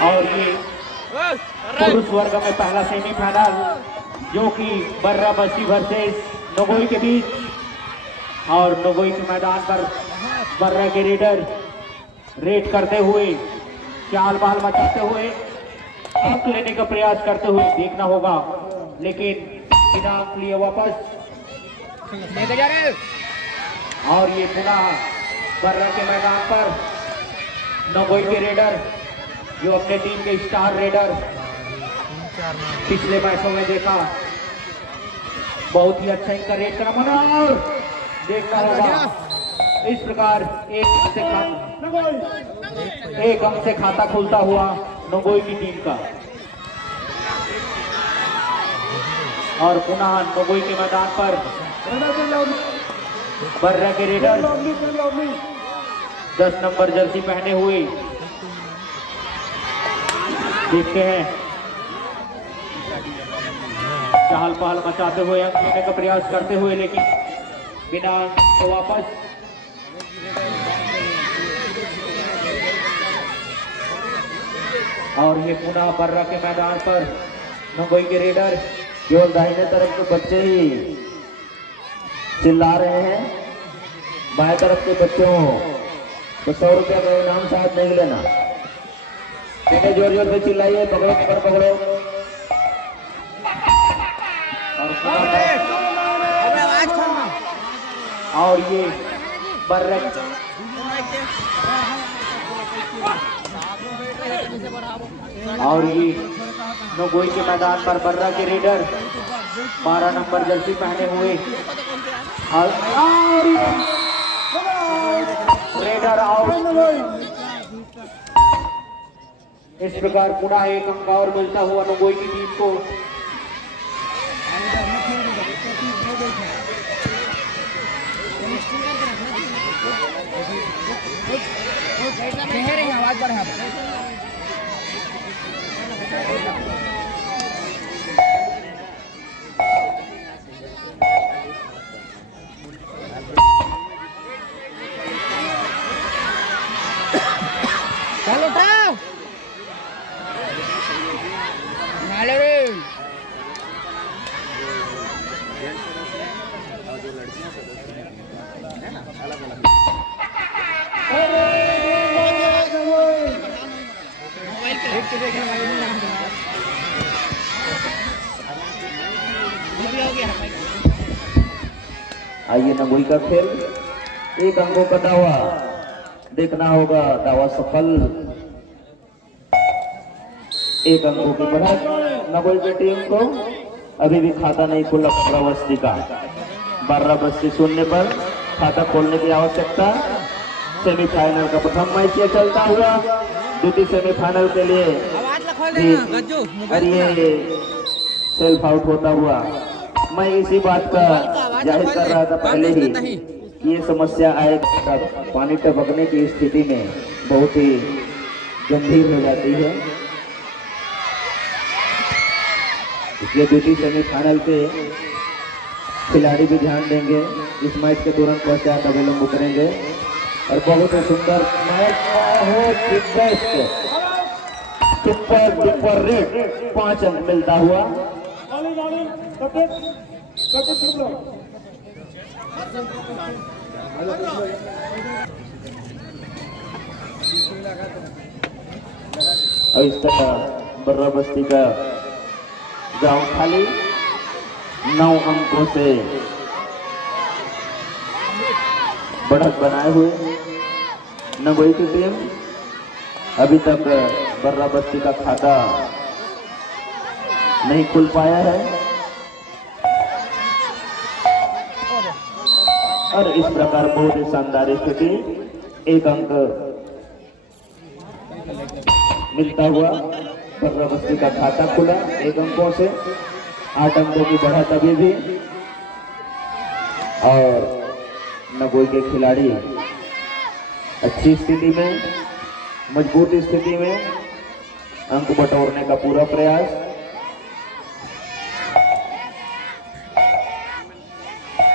और ये पुरुष वर्ग में पहला सेमीफाइनल जो कि बर्रा बस्ती वर्सेस नगोई के बीच। और नगोई के मैदान पर बर्रा के रेडर रेड करते हुए, चाल बाल मचाते हुए, अंक लेने का प्रयास करते हुए देखना होगा, लेकिन बिना अंक लिए वापस। और ये पुनः बर्रा के मैदान पर नगोई के रेडर जो अपने टीम के स्टार रेडर पिछले मैचों में देखा, बहुत ही अच्छा इनका रेड करा मना। और देखना होगा इस प्रकार एक अंक से खाता खुलता हुआ नगोई की टीम का। और पुनः नगोई के मैदान पर बर्रा के रेडर 10 नंबर जर्सी पहने हुए देखते हैं, चहल पहल मचाते हुए अंक लेने का प्रयास करते हुए, लेकिन बिना अंक के वापस। और ये पुनः बर्रा के मैदान पर नगोई के रेडर केवल दाहिने तरफ के बच्चे ही चिल्ला रहे हैं, बाएं तरफ के बच्चों तो 100 रुपया का इनाम साथ नहीं लेना। बेटे जोर जोर से चिल्लाइए, पकड़ो पकड़ो पकड़ो। और ये बर्रा और ये नगोई के मैदान पर बर्रा के रेडर 12 नंबर जर्सी पहने हुए और रेडर आउट। इस प्रकार पुनः एक अंक और मिलता हुआ नगोई की टीम को। आवाज बढ़ा चलो उठाओ नाले रे। आइए नगोई का खेल, एक अंकों का दावा देखना होगा, दावा सफल। एक अंकों की बढ़त नगोई की टीम को। अभी भी खाता नहीं खुला बर्रा बस्ती का। बर्रा बस्ती शून्य पर खाता खोलने की आवश्यकता। सेमीफाइनल का प्रथम मैच ये चलता हुआ, द्वितीय सेमीफाइनल के लिए और ये सेल्फ आउट होता हुआ। मैं इसी बात का जाहिर कर रहा था पहले ही कि ये समस्या आएगा, पानी टपकने की स्थिति में बहुत ही गंभीर हो जाती है। इसलिए द्वितीय सेमीफाइनल पे खिलाड़ी भी ध्यान देंगे। इस मैच के तुरंत पश्चात अविलंब उतरेंगे और बहुत ही सुंदर मैच सुपर डुपर रेड 5 अंक मिलता हुआ। और इस तरह बर्रा बस्ती का गांव खाली 9 अंकों से बढ़त बनाए हुए नगोई की टीम। अभी तक बर्रा बस्ती का खाता नहीं खुल पाया है और इस प्रकार बहुत ही शानदार स्थिति, एक अंक मिलता हुआ बर्रा बस्ती का खाता खुला 1 अंकों से। 8 अंकों की बढ़त अभी भी। और नगोई के खिलाड़ी अच्छी स्थिति में, मजबूत स्थिति में अंक बटोरने का पूरा प्रयास।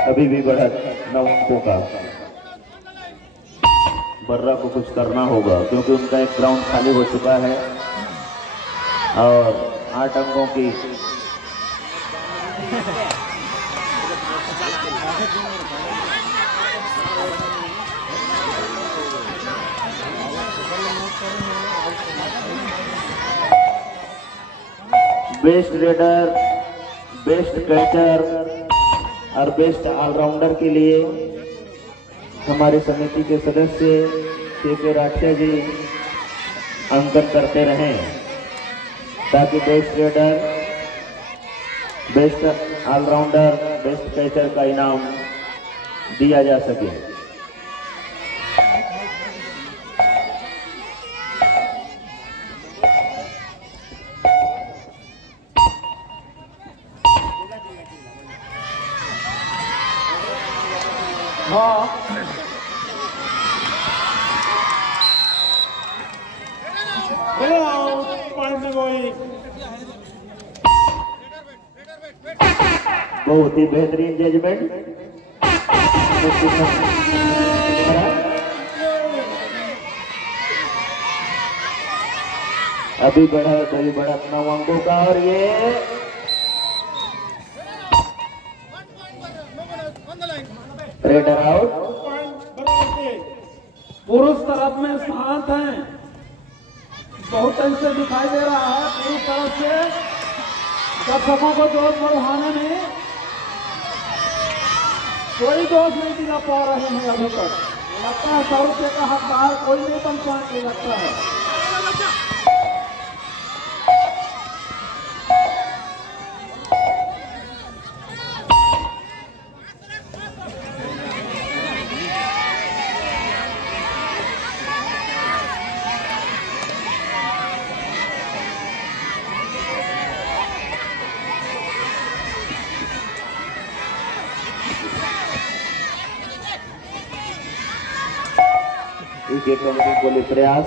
अभी भी बढ़त 9 अंकों का। बर्रा को कुछ करना होगा क्योंकि उनका एक ग्राउंड खाली हो चुका है और 8 अंकों की बेस्ट रेडर, बेस्ट कैचर और बेस्ट ऑलराउंडर के लिए हमारे समिति के सदस्य के राठिया जी अंकन करते रहें ताकि best raider, best allrounder, best catcher का इनाम दिया जा सके। बहुत ही बेहतरीन जजमेंट। अभी बढ़ा 9 अंकों का और ये रेडर आउट। पुरुष तरफ में 7 हैं, बहुत ऐसे दिखाई दे रहा है पुरुष तरफ से दर्शकों को जोश बढ़ाने में कोई दोष नहीं दिला पा रहे हैं अभी तक। लगता है 100 रुपये का हकदार कोई नहीं बन पाएंगे लगता है। विकेट कमिटी को लिए प्रयास।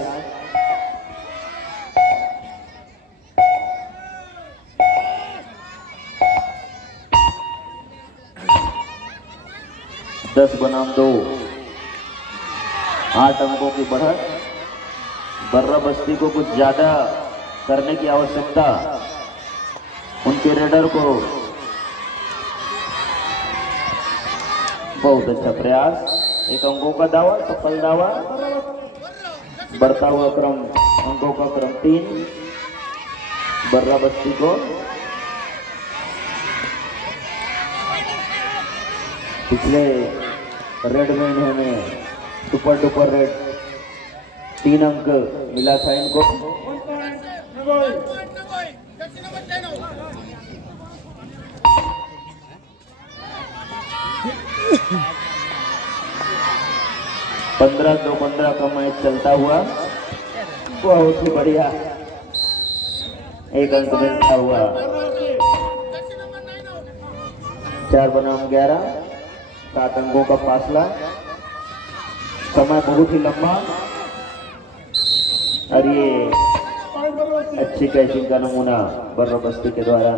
दस बनाम 2, 8 अंकों की बढ़त। बर्रा बस्ती को कुछ ज्यादा करने की आवश्यकता। उनके रेडर को बहुत अच्छा प्रयास। 1 अंकों का दावा, सफल दावा। बढ़ता हुआ क्रम अंकों का क्रम 3 बर्रा बस्ती को। पिछले रेड में इन्होंने सुपर डुपर रेड 3 अंक मिला था इनको। पंद्रह 2-15 का मैच चलता हुआ बहुत ही बढ़िया 1 अंक मिलता हुआ। 4 बनाम 11, 7 अंकों का फासला। समय बहुत ही लंबा और ये अच्छी कैचिंग का नमूना बर्रा बस्ती के द्वारा।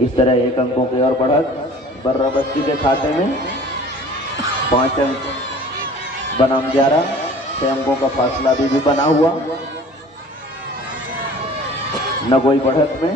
इस तरह 1 अंकों की और बढ़त बर्रा बस्ती के खाते में। 5 अंक बनाम 11, 6 अंकों का फासला भी बना हुआ। नगोई बढ़त में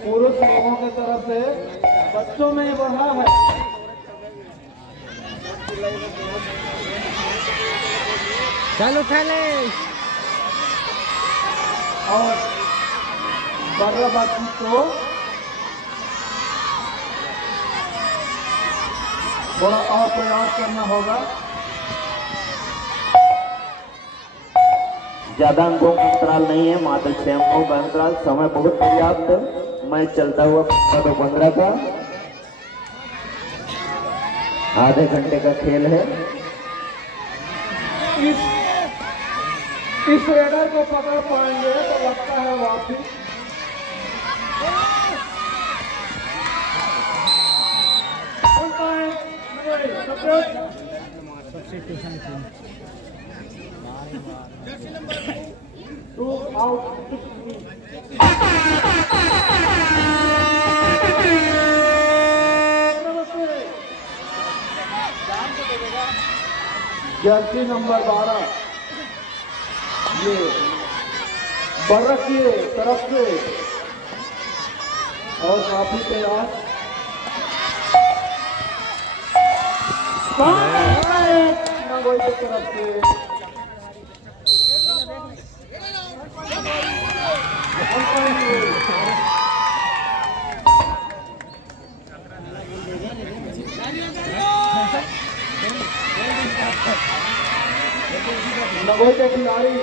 पुरुष लोगों की तरफ से बच्चों में बढ़ा है। चलो उठा ले। और बर्रा बस्ती को थोड़ा और प्रयास करना होगा। ज्यादा अंकों का अंतराल नहीं है, मात्र 6 अंकों का अंतराल। समय बहुत पर्याप्त। मैच चलता हुआ 15 का आधे घंटे का खेल है। इस रेडर को पकड़ पाएंगे तो लगता है वापसी। To out. जर्सी नंबर 12 ये बर्रक की तरफ से और काफी तैयार नगोई की तरफ से नगोई के खिलाड़ी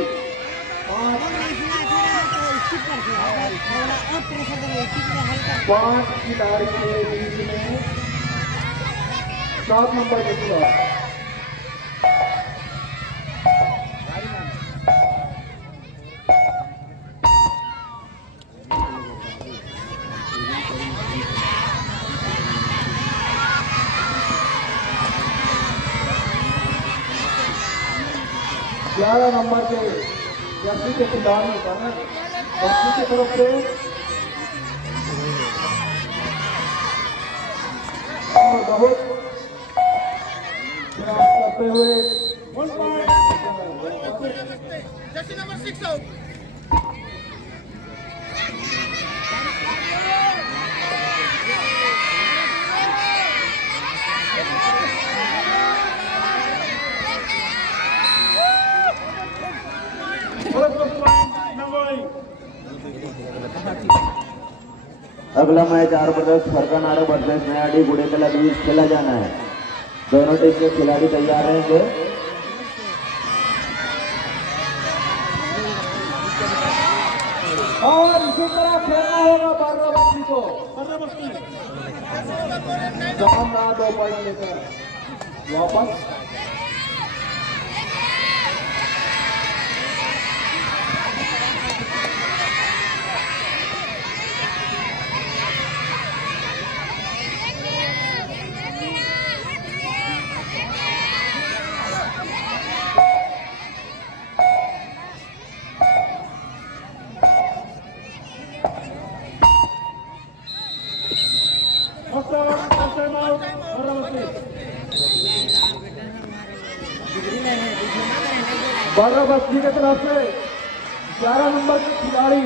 5 खिलाड़ी के बीच में 7 नंबर के खिलाड़ी। ग्यारह नंबर के जर्सी के खिलाड़ी बच्ची की तरफ से और बहुत प्रयास करते हुए जर्सी नंबर 6 आउट। अगला मैच आर ब्रदर्स फरकानार वर्सेस नयाडी गुड़ेकला बीच खेला जाना है। दोनों टीम के खिलाड़ी तैयार रहेंगे। और इसी तरह खेलना होगा बाराबस्ती को। शानदार 2 पॉइंट लेकर वापस। बाराबस्ती की तरफ से 11 नंबर के खिलाड़ी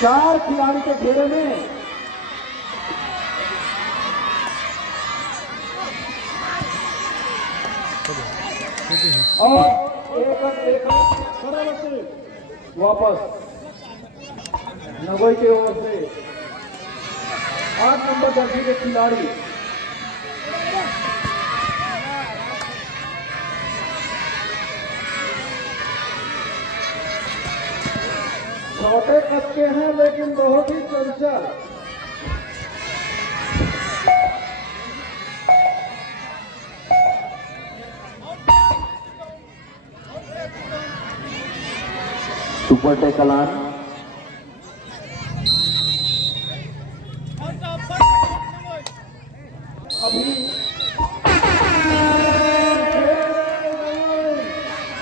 4 खिलाड़ी के घेरे में और एक वापस नगोई की ओर से 8 नंबर जर्सी के खिलाड़ी छोटे कद के हैं लेकिन बहुत ही चंचल। सुपर टेकलान अभी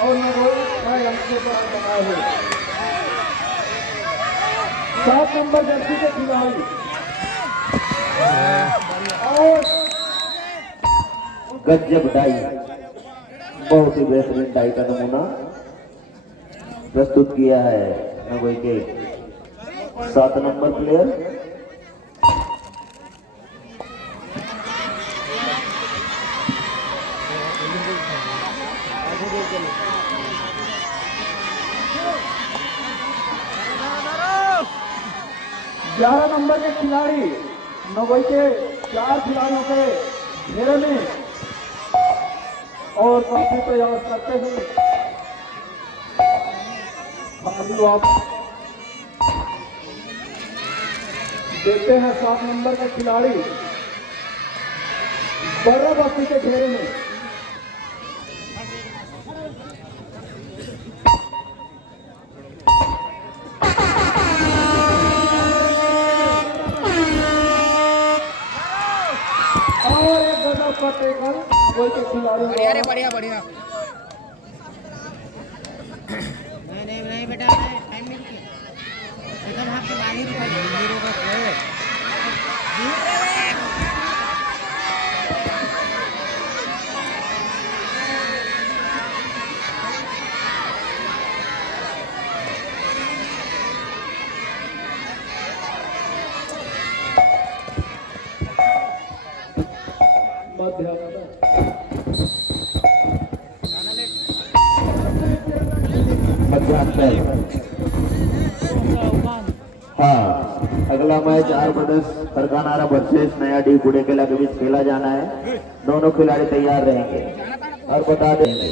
और नगोई भाई हमसे बड़ा बनाए हुए 7 नंबर जर्सी के खिलाड़ी और गजब डाई, बहुत ही बेहतरीन डाई का नमूना प्रस्तुत किया है नगोई के 7 नंबर प्लेयर। ग्यारह नंबर के खिलाड़ी नगोई के 4 खिलाड़ियों के घेरे में और काफी प्रयास करते हुए आप देखते हैं 7 नंबर के खिलाड़ी बाराबस्ती के घेरे में और एक गजब का टेकल कोई के खिलाड़ी बढ़िया रे बढ़िया बढ़िया नहीं बेटा टाइम नहीं रुके सेकंड हाफ के बाद ही रुका मध्यांतर। हाँ, अगला match are brothers Farkanara versus नया डी कुड़े केला के बीच खेला जाना है। दोनों खिलाड़ी तैयार रहेंगे और बता देंगे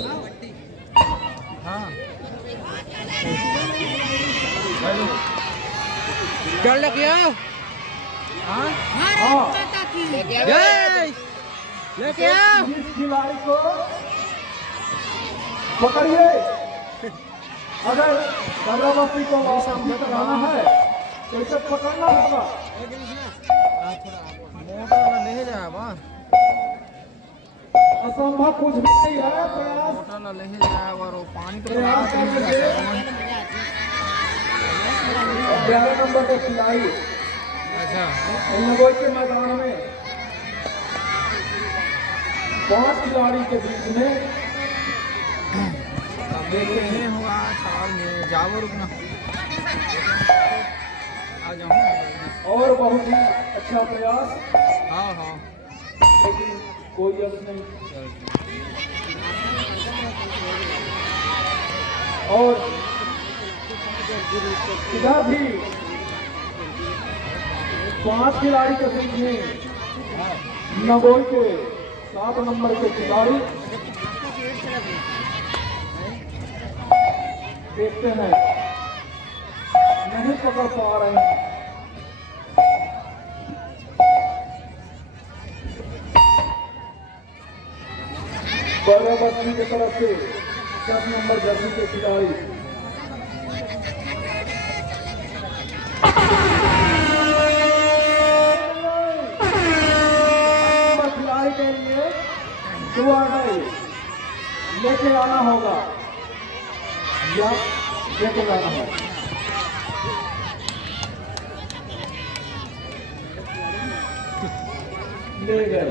चल लगियो लेके आओ इस खिलाड़ी को पकड़िए। अगर बर्राबस्ती को वापसी कराना है तो इसे पकड़ना होगा। ले जा बा असंभव कुछ भी नहीं है। प्रयास ले जा और पानी तो प्रयास करके 11 नंबर के खिलाड़ी अच्छा नगोई के मैदान में 5 खिलाड़ी के बीच में देखते हैं होगा साल में जाओ रुकना आ जाऊँ और बहुत ही अच्छा प्रयास, हाँ हाँ लेकिन कोई अंत नहीं। और इधर भी 5 खिलाड़ी के बीच में नगोई के 7 नंबर के खिलाड़ी देखते हैं नहीं पकड़ पा रहे हैं। बर्राबस्ती की तरफ से 10 नंबर जर्सी के खिलाड़ी खिलाड़ी के लिए दुआ नहीं लेके आना होगा या लेके जाना होगा। ले गए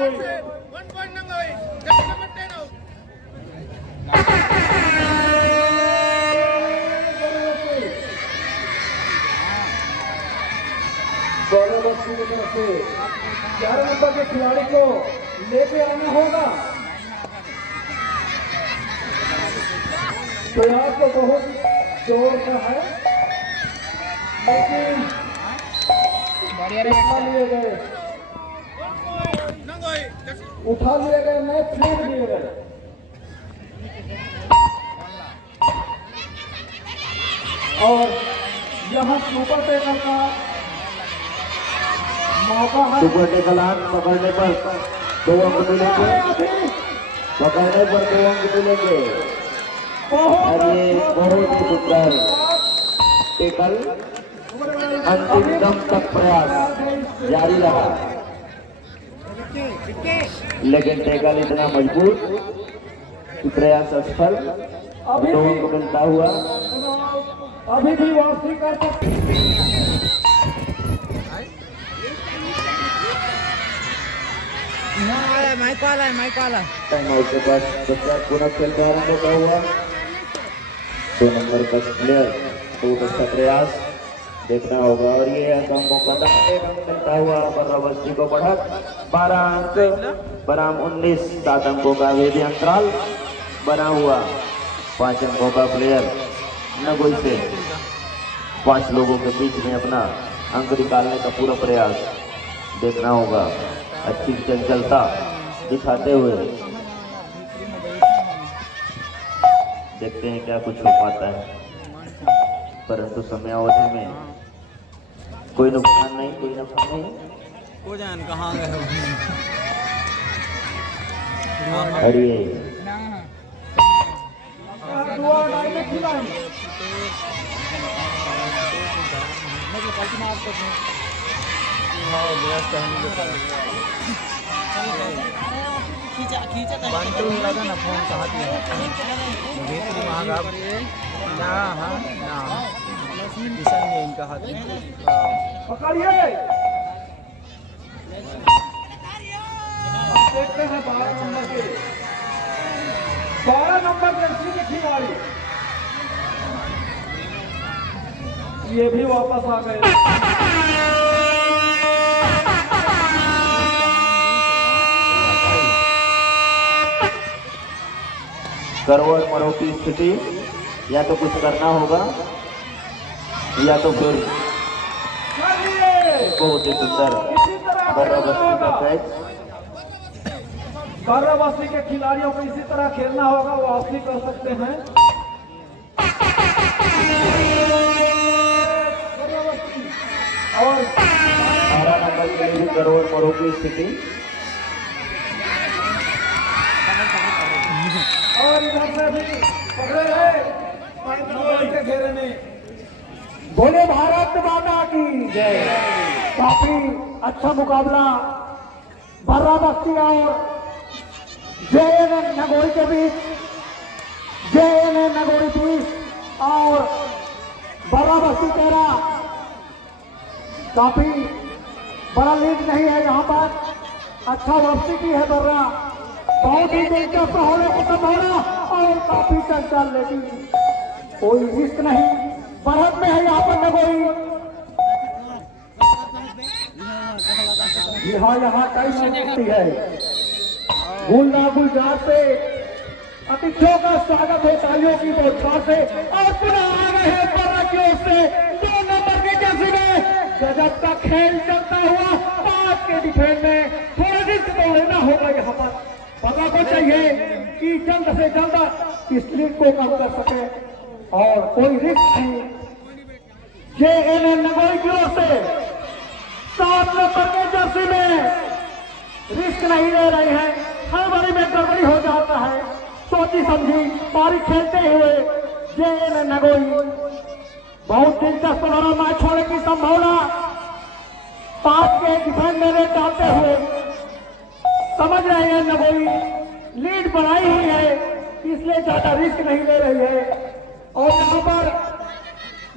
1 point Nangoi. Jersey number 10 out. बर्राबस्ती की तरफ से 11 नंबर के खिलाड़ी को लेके आना होगा। प्रयास तो बहुत जोर का है लेकिन उठा लिए गए Nangoi. Jersey. उठा लिए गए नहीं फेंक दिए गए। और यहाँ सुपर टेकर का मौका है। सुपर टेकल हाथ पकड़ने पर 2 अंक मिलेंगे, पकड़ने पर 2 अंक मिलेंगे और ये बहुत ही सुंदर टेकल अंतिम दम तक प्रयास जारी रहा, लेकिन टेकल इतना मजबूत कि प्रयास असफल। 2 अंक मिलता हुआ अभी भी वापसी कर सकते माइक वाला टाइम के पास बच्चा पुनः खेल का आरंभ होता हुआ 2 नंबर का प्लेयर बहुत अच्छा प्रयास देखना होगा और ये अंकों का मिलता हुआ बर्राबस्ती को बढ़त 12 अंक बनाम 19 7 अंकों का वेदी अंतराल बना हुआ। 5 अंकों का प्लेयर नगोई से 5 लोगों के बीच में अपना अंक निकालने का पूरा प्रयास देखना होगा। अच्छी चंचलता दिखाते हुए देखते हैं क्या कुछ हो पाता है, परंतु समयावधि में कोई नुकसान नहीं, कोई नफा नहीं। को जान कहाँ गए हो अरे दुआ नहीं में खिलाएंगे। बंटू लगा ना फोन कहाँ दिया भीतरी महागा ना हाँ ना किसान ने इनका हाथ में पकड़िए। देखते हैं 12 नंबर जर्सी के खिलाड़ी ये भी वापस आ गए। गरवड़ मरो की स्थिति, या तो कुछ करना होगा या तो फिर बहुत ही सुंदर बर्राबस्ती का कैच। बर्राबस्ती के खिलाड़ियों को इसी तरह खेलना होगा, वापसी कर सकते हैं। और 12 नंबर के लिए गरवड़ मरो की स्थिति। और इधर से भी पकड़े गए 5 नंबर के घेरे में। बोले भारत माता की जय। काफी अच्छा मुकाबला बर्राबस्ती और JNN नगोरी के बीच। JNN नगोरी 20 और बर्राबस्ती 13। काफी बड़ा लीड नहीं है यहाँ पर, अच्छा वापसी की है बर्रा। बहुत ही दिलचस्प होने को संभावना और काफी चंचल, लेकिन कोई रिस्क नहीं। बढ़त में है यहाँ पर नगोरी। जी हाँ, यहाँ कई सकती है। गुलना गुलजार से अतिथियों का स्वागत हो तालियों की बौछार से। और पुनः आ रहे हैं बर्रा की ओर से 2 नंबर के जर्सी में। गजब का खेल चलता हुआ 5 के डिफेंस में थोड़ा रिस्क तो लेना होगा यहाँ पर। बर्रा को चाहिए कि जल्द से जल्द इस लीड को कम कर सके और कोई रिस्क नहीं। JNN नगोरी की ओर से 7 नंबर के जर्सी में रिस्क नहीं ले रही है। हर बारी में गड़बड़ी हो जाता है। सोची समझी पारी खेलते हुए JNN नगोरी बहुत दिलचस्प भरा मैच छोड़ने की संभावना। 5 के डिफेंस में रेट डालते हुए समझ रहे हैं नगोरी लीड बनाई हुई है, इसलिए ज्यादा रिस्क नहीं ले रही है। और यहाँ पर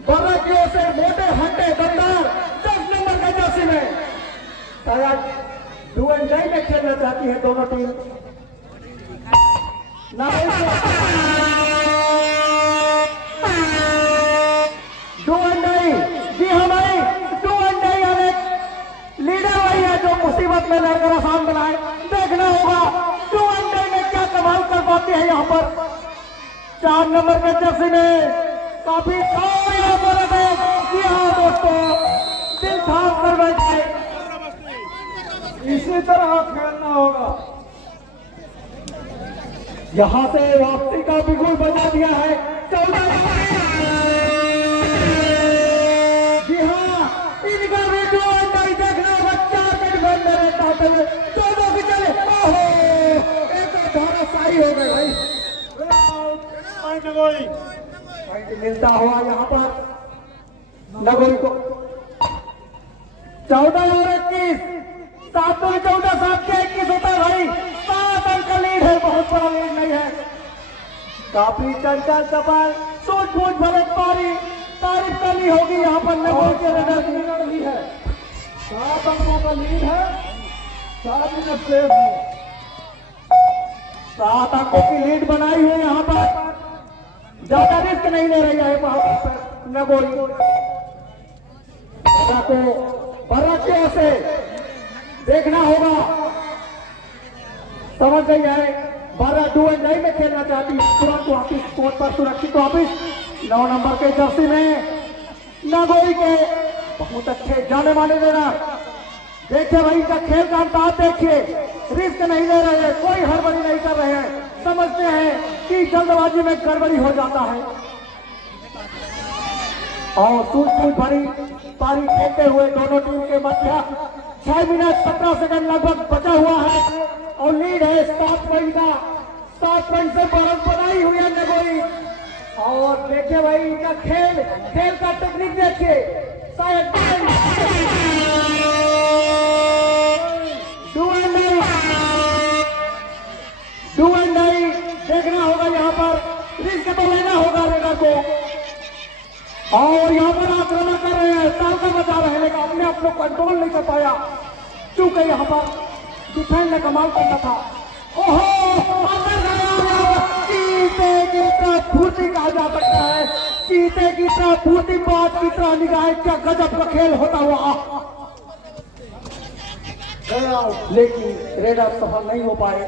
बर्रा की ओर से मोटे हंटे दमदार 10 नंबर के जर्सी में शायद डू एंड डाई में खेलना चाहती है दोनों टीम। डू एंड डाई, जी हाँ भाई, डू एंड डाई यानी लीडर वही है जो मुसीबत में लड़कर आसान बनाए। देखना होगा डू एंड डाई में क्या कमाल कर पाती है यहाँ पर। 4 नंबर के जर्सी में काफी यहाँ पर है। जी हाँ दोस्तों, दिल थाम कर बैठे, इसी तरह खेलना होगा। यहाँ से वापसी का बिगुल बजा दिया है 14। जी हाँ, इनका भी डू एंड डाई देखना होगा। 4 के डिफेंस में रहता हुए 14 की चले। ओहो, एक धाराशाही हो गए भाई। पॉइंट मिलता हुआ यहाँ पर नगोरी को। 14 और 21, 7 और 14, 7 के 21 होता है भाई। 7 अंक का लीड है, बहुत बड़ा लीड नहीं है। काफी चंचल चपल सूझबूझ भरे पारी तारीफ करनी होगी यहाँ पर नगोरी के रेडर की है। 7 अंकों का लीड है, 7 मिनट से 7 अंकों की लीड बनाई हुई यहाँ पर। ज्यादा रिस्क नहीं ले रही है वहां पर नगोरी। को बर्रा की ओर से देखना होगा, समझ गई है। बर्रा डू एंड डाई में खेलना चाहती, तुरंत वापिस कोर्ट पर सुरक्षित वापिस। 9 नंबर के जर्सी में नगोरी के बहुत अच्छे जाने माने देना। देखिए भाई, इनका खेल का अंदाज देखिए, रिस्क नहीं ले रहे हैं, कोई हड़बड़ी नहीं कर रहे हैं। समझते हैं कि जल्दबाजी में गड़बड़ी हो जाता है। और सूझबूझ भरी पारी खेलते हुए दोनों टीम के मध्य 6 मिनट 17 सेकंड लगभग बचा हुआ है और लीड है 7 पॉइंट का। 7 पॉइंट से बढ़त बनाई हुई है नगोरी। और देखिए भाई, इनका खेल का टेक्निक देखिए, शायद फाइट में कंट्रोल नहीं कर पाया, क्योंकि यहाँ पर डिफेंस ने कमाल करना था। ओहो, चीते की तरह फूर्ति कहा जा सकता है, चीते की तरह फूर्ति, बात की तरह निगाह, क्या गजब का खेल होता हुआ। लेकिन रेडर सफल नहीं हो पाए।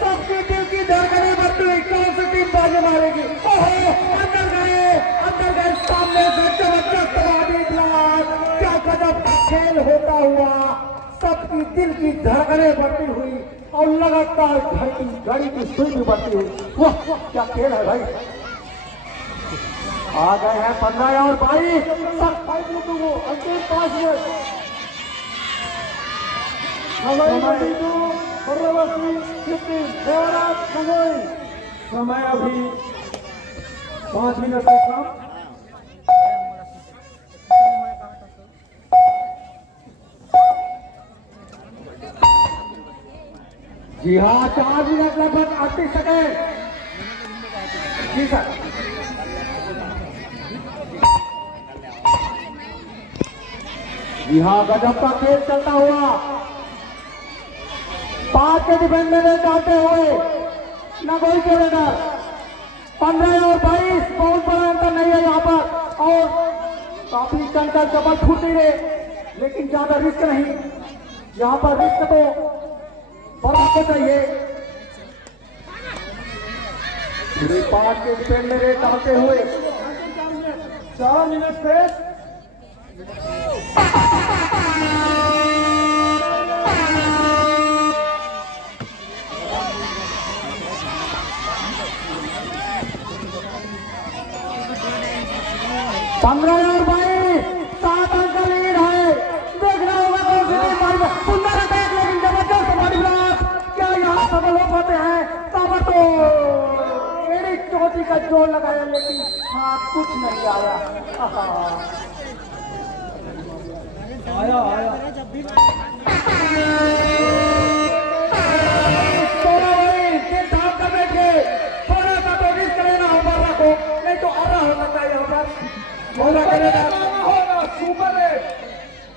सबकी दिल की धड़कनें बढ़ती हुई, कौन सी टीम बाजी मारेगी। ओहो, अंदर गए सामने से जबरदस्त आवाज़ ब्लास्ट, क्या गजब का खेल होता हुआ। सबकी दिल की धड़कनें बढ़ती हुई और लगातार घड़ी की सुई भी बढ़ती हुई। वाह, क्या खेल है भाई। आ गए हैं 15 और 22, अंतिम 5 मिनट। समय अभी 5 मिनट से कम। जी हाँ, 4 मिनट लगभग 38 सेकेंड। जी सर। जी हाँ, गजब का खेल चलता हुआ। 5 के डिफेंस में जाते हुए नगोई के रेडर। 15 और 22, बहुत बड़ा अंतर नहीं है यहाँ पर, और काफी चंचल चपल छूटी रहे, लेकिन ज्यादा रिस्क नहीं। यहाँ पर रिस्क तो बड़ा को चाहिए। 5 के डिफेंस में डालते हुए 4 मिनट से 15 और 22, 7 अंक का लीड है। देखना होगा कौन सी टीम मारी। सुंदर अटैक, लेकिन जबरदस्त बॉडी ब्लास्ट, क्या यहाँ सफल हो पाते हैं। ताबड़तोड़ एड़ी चोटी का जोर लगाया, लेकिन हाथ कुछ नहीं आया। आया थोड़ा सा तो रिस्क लेना होगा को, नहीं तो आरा हो सकता है यहाँ पर। होगा सुपर है,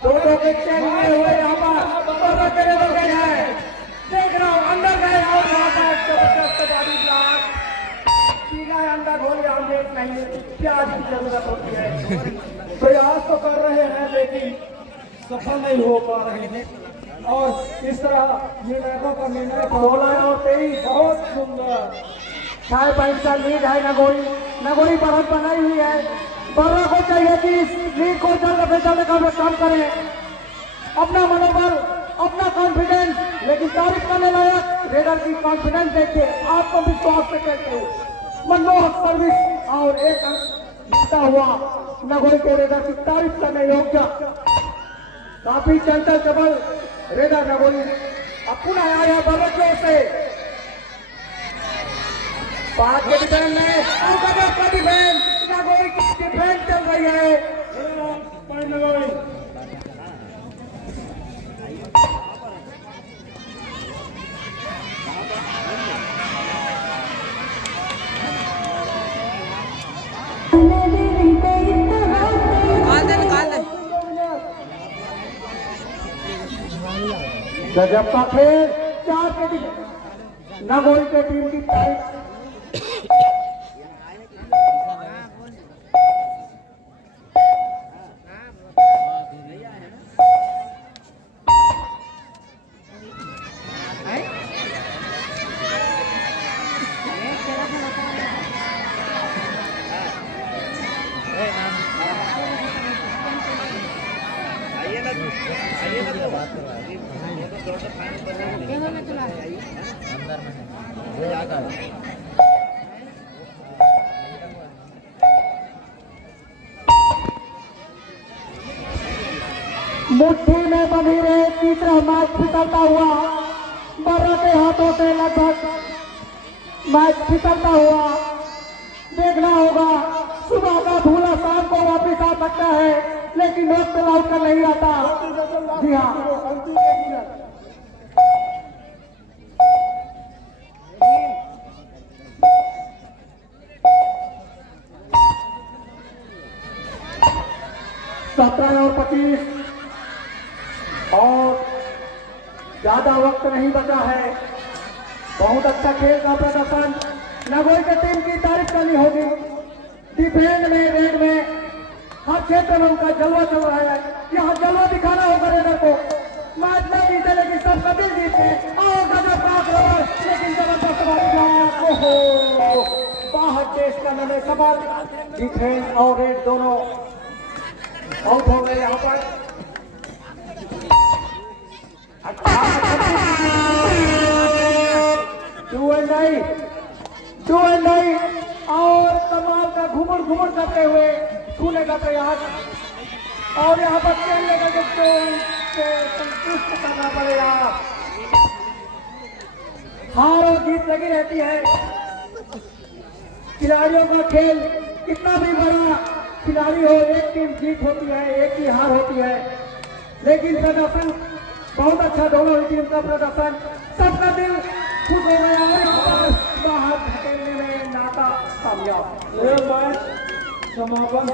दोनों के चेन हुए यहाँ पर करेगा गए हैं। देख रहा हूँ अंदर गए और जबरदस्त बॉडी ब्लास्ट, सीधा अंदर हो गया। हम देख नहीं, प्याज की जरूरत होती है। प्रयास तो कर रहे हैं, लेकिन सफल नहीं हो पा रहे हैं। और इस तरह निर्णायकों का निर्णय 16 और 23, बहुत सुंदर 6 पॉइंट का लीड है। नगोरी बढ़त बनाई हुई है। बर्रा को चाहिए कि इस लीड को जल्द से जल्द काम करें। अपना मनोबल, अपना कॉन्फिडेंस, लेकिन तारीफ करने लायक रेडर की कॉन्फिडेंस देखिए, आत्मविश्वास से कहते मनमोहक सर्विस और एक अंक जीता हुआ नगोरी के रेडर की तारीफ करने योग्य। काफी चंचल चबल रेडर नगोरी अब पुनः आया बर्रा से 5 के डिफेंस में डिफेंस, नगोरी की डिफेंस चल रही है। गजब का खेल, 4 के नगोरी के टीम की तारीफ। मुट्ठी में बंधी रहे, तीसरा मैच फिसलता हुआ बर्रा के हाथों से लगभग मैच फिसलता हुआ। देखना होगा, सुबह का धूला शाम को वापिस आ सकता है, लेकिन वक्त लौट कर नहीं आता। जी हाँ, 17 और 25 और ज्यादा वक्त नहीं बचा है। बहुत अच्छा खेल का प्रदर्शन। नगोई की टीम की तारीफ करनी होगी। डिफेंड में, रेड में, हर क्षेत्र में उनका जलवा चल रहा है। यहाँ जलवा दिखाना होगा रेडर को। मैच नहीं जीते लेकिन सबका दिल जीते और गजब का आक्रमण, लेकिन जबरदस्त ओहो बाहर देश का नए सवाल। डिफेंस और रेड दोनों आउट हो गए यहाँ पर। डू एंड डाई और कमाल का घुमड़ घुमड़ करते हुए छूने का प्रयास और यहाँ पर खेलने का जो संतुष्ट करना पड़ेगा। हार और जीत लगी रहती है। खिलाड़ियों का खेल कितना भी बड़ा खिलाड़ी हो, एक टीम जीत होती है, एक ही हार होती है, लेकिन प्रदर्शन बहुत अच्छा। दोनों ही टीम का प्रदर्शन, सबका दिल खुश हो गया और यहाँ पर बाहर धकेलने में नाता कामयाब। मैच समापन।